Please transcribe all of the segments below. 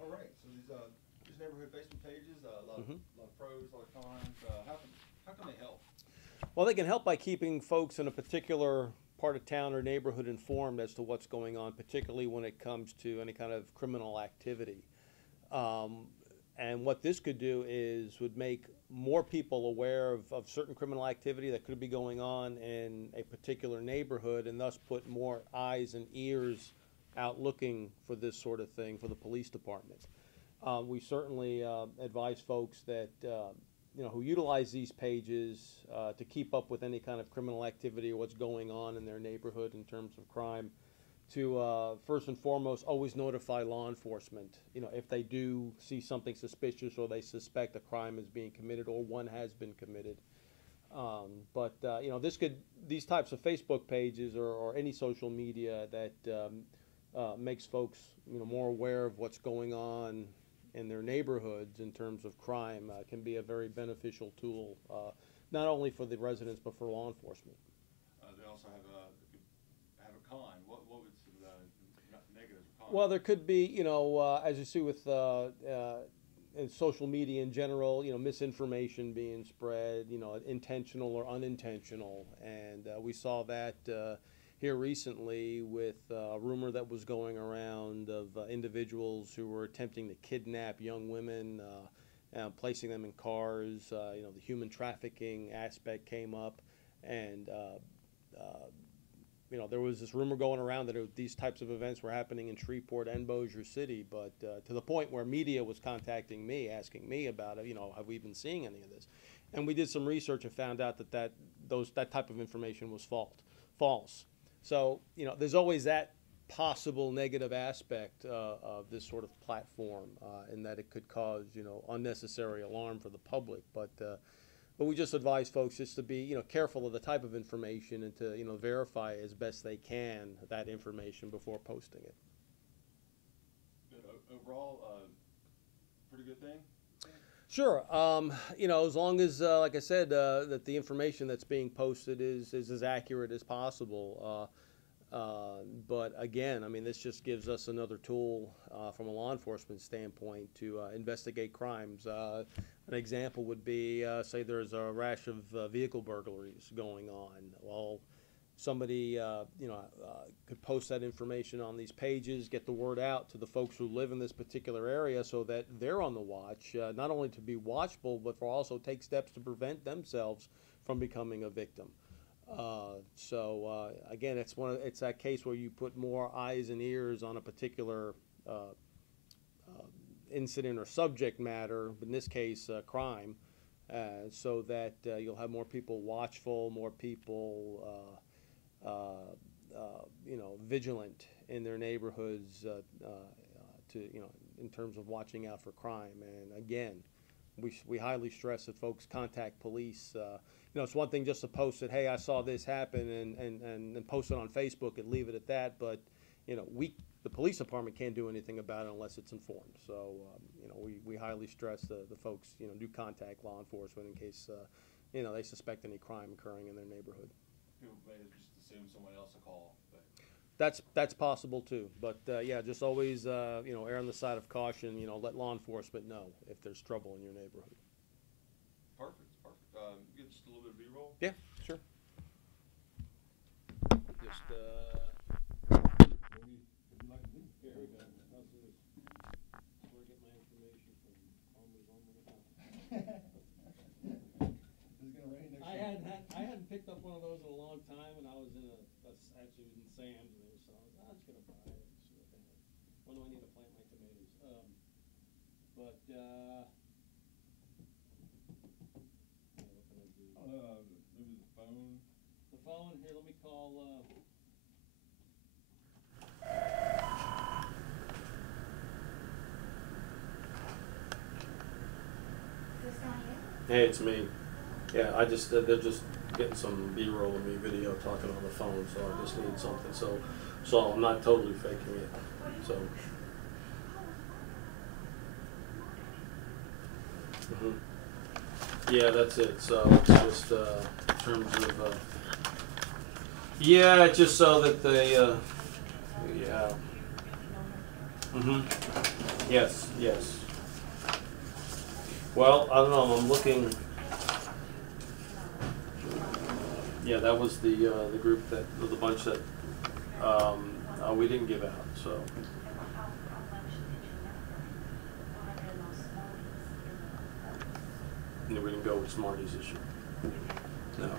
All right. So these neighborhood Facebook pages, lot of pros, a lot of cons. How can they help? Well, they can help by keeping folks in a particular part of town or neighborhood informed as to what's going on, particularly when it comes to any kind of criminal activity. And what this could do is would make more people aware of certain criminal activity that could be going on in a particular neighborhood, and thus put more eyes and ears out looking for this sort of thing for the police department. We certainly advise folks that who utilize these pages to keep up with any kind of criminal activity or what's going on in their neighborhood in terms of crime, to first and foremost always notify law enforcement. If they do see something suspicious or they suspect a crime is being committed or one has been committed. These types of Facebook pages or any social media that makes folks more aware of what's going on in their neighborhoods in terms of crime can be a very beneficial tool, not only for the residents but for law enforcement. They also have a con. What would some negatives or cons? Well, there could be, as you see with in social media in general, misinformation being spread, intentional or unintentional, and we saw that here recently with a rumor that was going around of individuals who were attempting to kidnap young women, placing them in cars. The human trafficking aspect came up, and there was this rumor going around that these types of events were happening in Shreveport and Bossier City, but to the point where media was contacting me, asking me about it, have we been seeing any of this? And we did some research and found out that type of information was false. So, there's always that possible negative aspect of this sort of platform, in that it could cause, unnecessary alarm for the public. But we just advise folks just to be, careful of the type of information and to, verify as best they can that information before posting it. Good. Overall, pretty good thing? Sure. As long as, like I said, that the information that's being posted is as accurate as possible. But again, this just gives us another tool from a law enforcement standpoint to investigate crimes. An example would be, say there's a rash of vehicle burglaries going on. Well, somebody could post that information on these pages, get the word out to the folks who live in this particular area so that they're on the watch, not only to be watchful, but for also take steps to prevent themselves from becoming a victim. Again, it's that case where you put more eyes and ears on a particular incident or subject matter, in this case crime, so that you'll have more people watchful, more people vigilant in their neighborhoods in terms of watching out for crime. And again, we highly stress that folks contact police. It's one thing just to post it, hey, I saw this happen, and post it on Facebook and leave it at that. But the police department can't do anything about it unless it's informed. So we highly stress the folks do contact law enforcement in case they suspect any crime occurring in their neighborhood. People may just assume someone else will call. That's possible too, but yeah, just always err on the side of caution. Let law enforcement know if there's trouble in your neighborhood. Perfect. Get just a little bit of B-roll. Yeah, sure. Just Would you like to do? here we go. How's this? Where I get my information from? Farmers Only. Is it gonna rain next I year? hadn't picked up one of those in a long time, and I was actually in Sam's, and so I was just gonna buy it. When do I need to plant my tomatoes? What can I do? Maybe the phone. The phone here. Let me call. Hey, it's me. Yeah, they're just getting some B-roll of me video talking on the phone, so I just need something. So I'm not totally faking it. So. Yeah, that's it. So it's just in terms of. Yeah, just so that they. Yeah. Yes, yes. Well, I don't know, I'm looking. Yeah, that was the group that, the bunch that, we didn't give out, so. No, we didn't go with Smarties this year. No.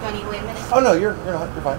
Do I need to wait a minute? Oh no, you're fine.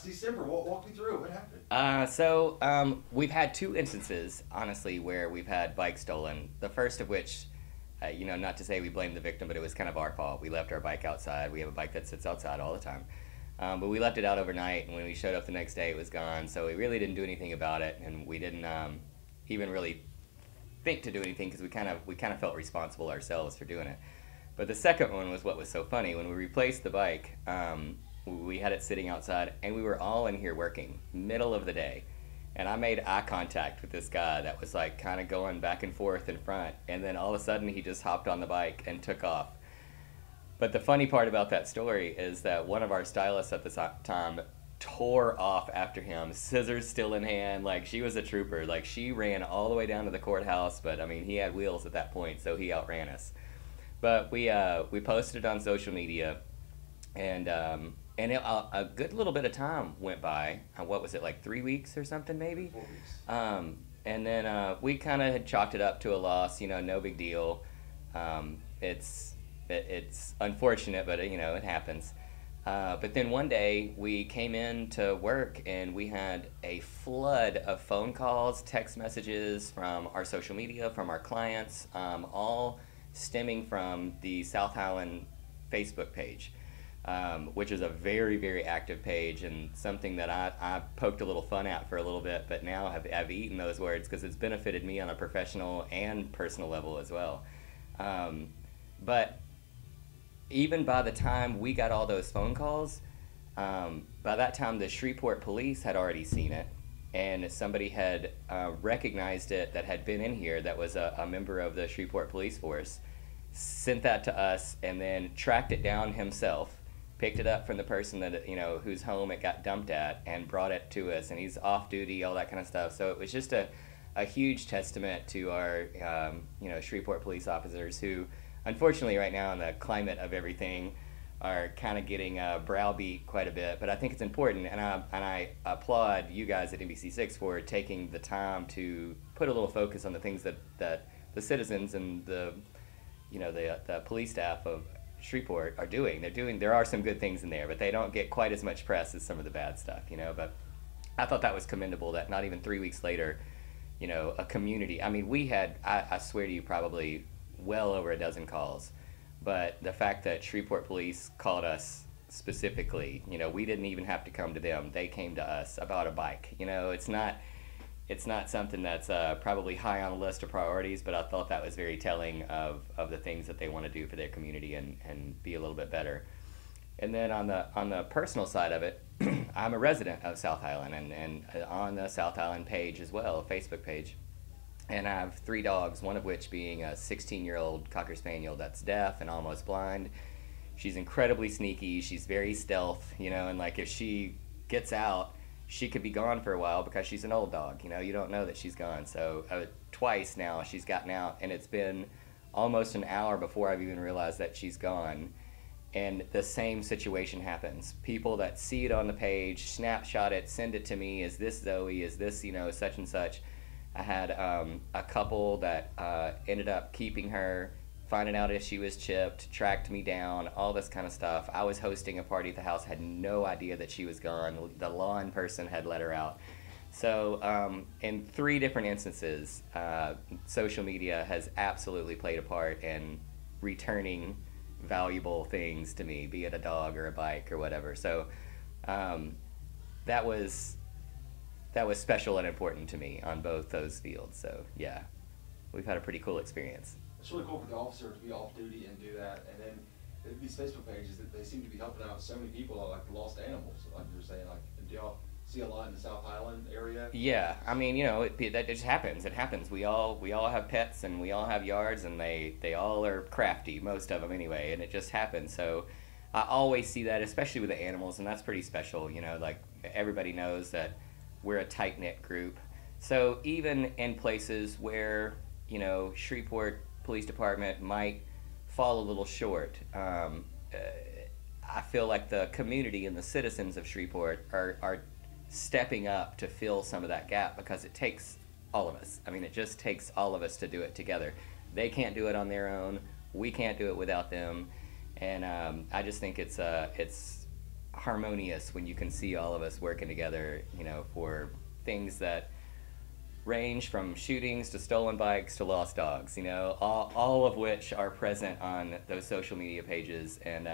last December. Walk me through. What happened? We've had two instances, honestly, where we've had bikes stolen. The first of which, not to say we blame the victim, but it was kind of our fault. We left our bike outside. We have a bike that sits outside all the time. But we left it out overnight, and when we showed up the next day, it was gone. So we really didn't do anything about it, and we didn't even really think to do anything because we kind of felt responsible ourselves for doing it. But the second one was what was so funny. When we replaced the bike, we had it sitting outside, and we were all in here working, middle of the day. And I made eye contact with this guy that was like kind of going back and forth in front, and then all of a sudden he just hopped on the bike and took off. But the funny part about that story is that one of our stylists at the time tore off after him, scissors still in hand. Like, she was a trooper. Like, she ran all the way down to the courthouse, but I mean, he had wheels at that point, so he outran us. But we posted it on social media, and a good little bit of time went by. What was it, like 3 weeks or something, maybe? 4 weeks. And then we kind of had chalked it up to a loss, no big deal. It's unfortunate, but it happens. But then one day we came in to work, and we had a flood of phone calls, text messages from our social media, from our clients, all stemming from the South Highland Facebook page, which is a very, very active page, and something that I poked a little fun at for a little bit, but now I've eaten those words because it's benefited me on a professional and personal level as well. But even by the time we got all those phone calls, by that time the Shreveport police had already seen it, and somebody had recognized it that had been in here, that was a member of the Shreveport police force, sent that to us, and then tracked it down himself, picked it up from the person that whose home it got dumped at, and brought it to us, and he's off duty, all that kind of stuff. So it was just a huge testament to our Shreveport police officers, who unfortunately right now in the climate of everything are kind of getting browbeat quite a bit. But I think it's important, and I applaud you guys at NBC6 for taking the time to put a little focus on the things that the citizens and the police staff of Shreveport are doing. There are some good things in there, but they don't get quite as much press as some of the bad stuff, But I thought that was commendable that not even 3 weeks later, a community. I mean, we had, I swear to you, probably well over a dozen calls. But the fact that Shreveport police called us specifically, we didn't even have to come to them. They came to us about a bike. It's not something that's probably high on the list of priorities, but I thought that was very telling of the things that they want to do for their community and be a little bit better. And then on the personal side of it, I'm a resident of South Highland, and on the South Highland page as well, a Facebook page. And I have 3 dogs, one of which being a 16-year-old Cocker Spaniel that's deaf and almost blind. She's incredibly sneaky. She's very stealth, and like if she gets out, she could be gone for a while because she's an old dog. You don't know that she's gone. So twice now she's gotten out, and it's been almost an hour before I've even realized that she's gone. And the same situation happens. People that see it on the page, snapshot it, send it to me. Is this Zoe? Is this, such and such? I had a couple that ended up keeping her, finding out if she was chipped, tracked me down, all this kind of stuff. I was hosting a party at the house, had no idea that she was gone. The lawn person had let her out. So in 3 different instances, social media has absolutely played a part in returning valuable things to me, be it a dog or a bike or whatever. So that was special and important to me on both those fields. So yeah, we've had a pretty cool experience. It's really cool for the officer to be off duty and do that. And then these Facebook pages, that they seem to be helping out so many people, like lost animals, like you were saying. Like, do y'all see a lot in the South Highland area? Yeah, I mean, that just happens. It happens. We all have pets, and we all have yards, and they all are crafty, most of them anyway, and it just happens. So I always see that, especially with the animals, and that's pretty special. Like everybody knows that we're a tight-knit group. So even in places where, Shreveport Police Department might fall a little short, I feel like the community and the citizens of Shreveport are stepping up to fill some of that gap, because it takes all of us. I mean, it just takes all of us to do it together. They can't do it on their own. We can't do it without them. And I just think it's harmonious when you can see all of us working together, you know, for things that range from shootings to stolen bikes to lost dogs, you know, all of which are present on those social media pages. And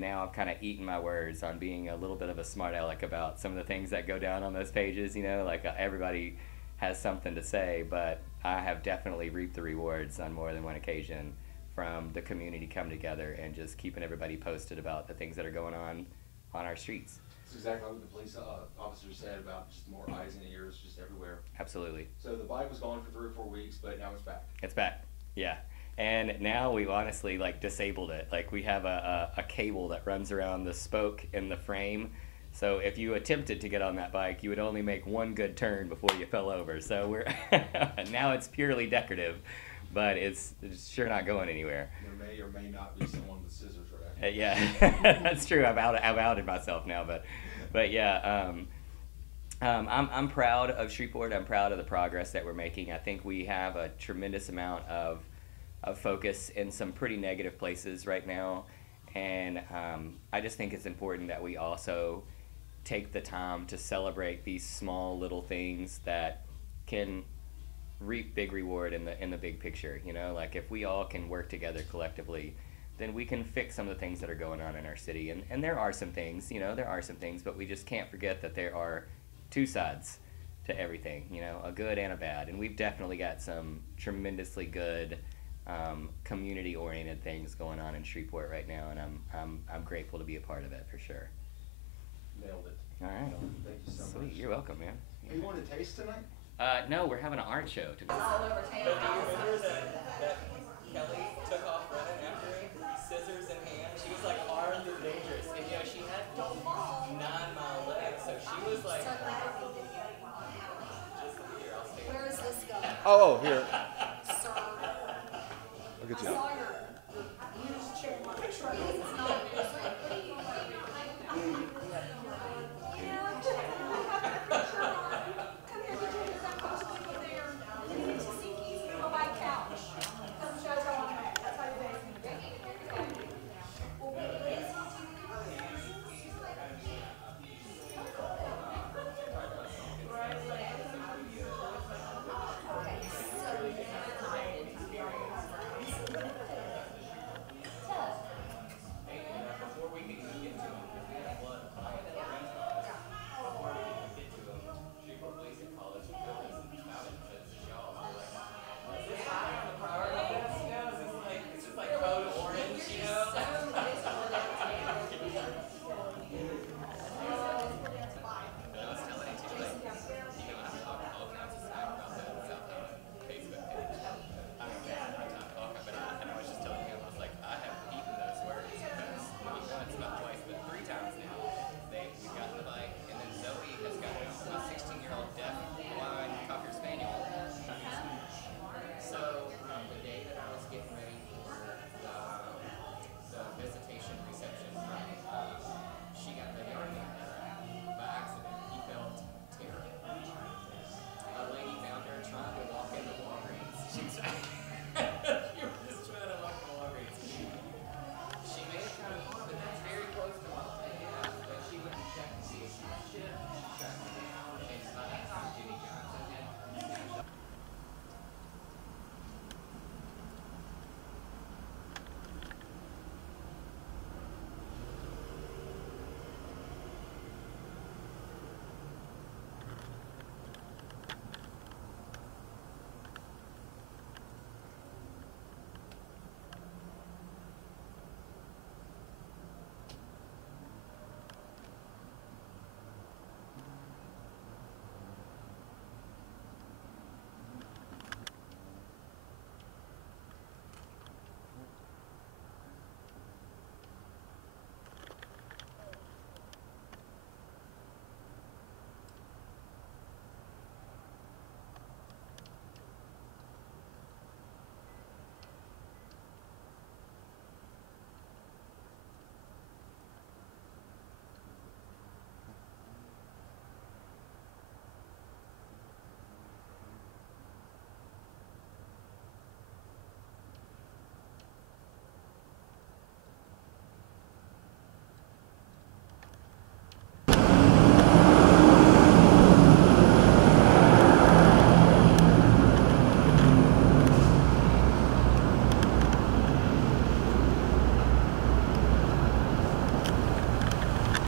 now I've kind of eaten my words on being a little bit of a smart aleck about some of the things that go down on those pages, you know, like everybody has something to say, but I have definitely reaped the rewards on more than one occasion from the community coming together and just keeping everybody posted about the things that are going on our streets. That's exactly what the police officer said about just more eyes and ears just everywhere. Absolutely. So the bike was gone for 3 or 4 weeks, but now it's back. It's back, yeah. And now we've honestly like disabled it. Like we have a cable that runs around the spoke in the frame. So if you attempted to get on that bike, you would only make one good turn before you fell over. So we're now it's purely decorative, but it's sure not going anywhere. There may or may not be someone with scissors right Yeah, that's true. I've outed myself now, but yeah. I'm proud of Shreveport. I'm proud of the progress that we're making. I think we have a tremendous amount of focus in some pretty negative places right now, and I just think it's important that we also take the time to celebrate these small little things that can reap big reward in the big picture. You know, like if we all can work together collectively, then we can fix some of the things that are going on in our city. And there are some things, you know, but we just can't forget that there are two sides to everything, you know, a good and a bad. And we've definitely got some tremendously good community-oriented things going on in Shreveport right now, and I'm grateful to be a part of it for sure. Nailed it. All right. Thank you so much. Sweet. You're welcome, man. Hey, you want to taste tonight? No, we're having an art show tonight. All over town. But do you remember that Kelly took off running after him, scissors in hand? She was like armed and dangerous, and you know she had 9-mile legs, so she was like. Just here, I'll stay. Where is this going? Oh, here. Sir. Look at I you. saw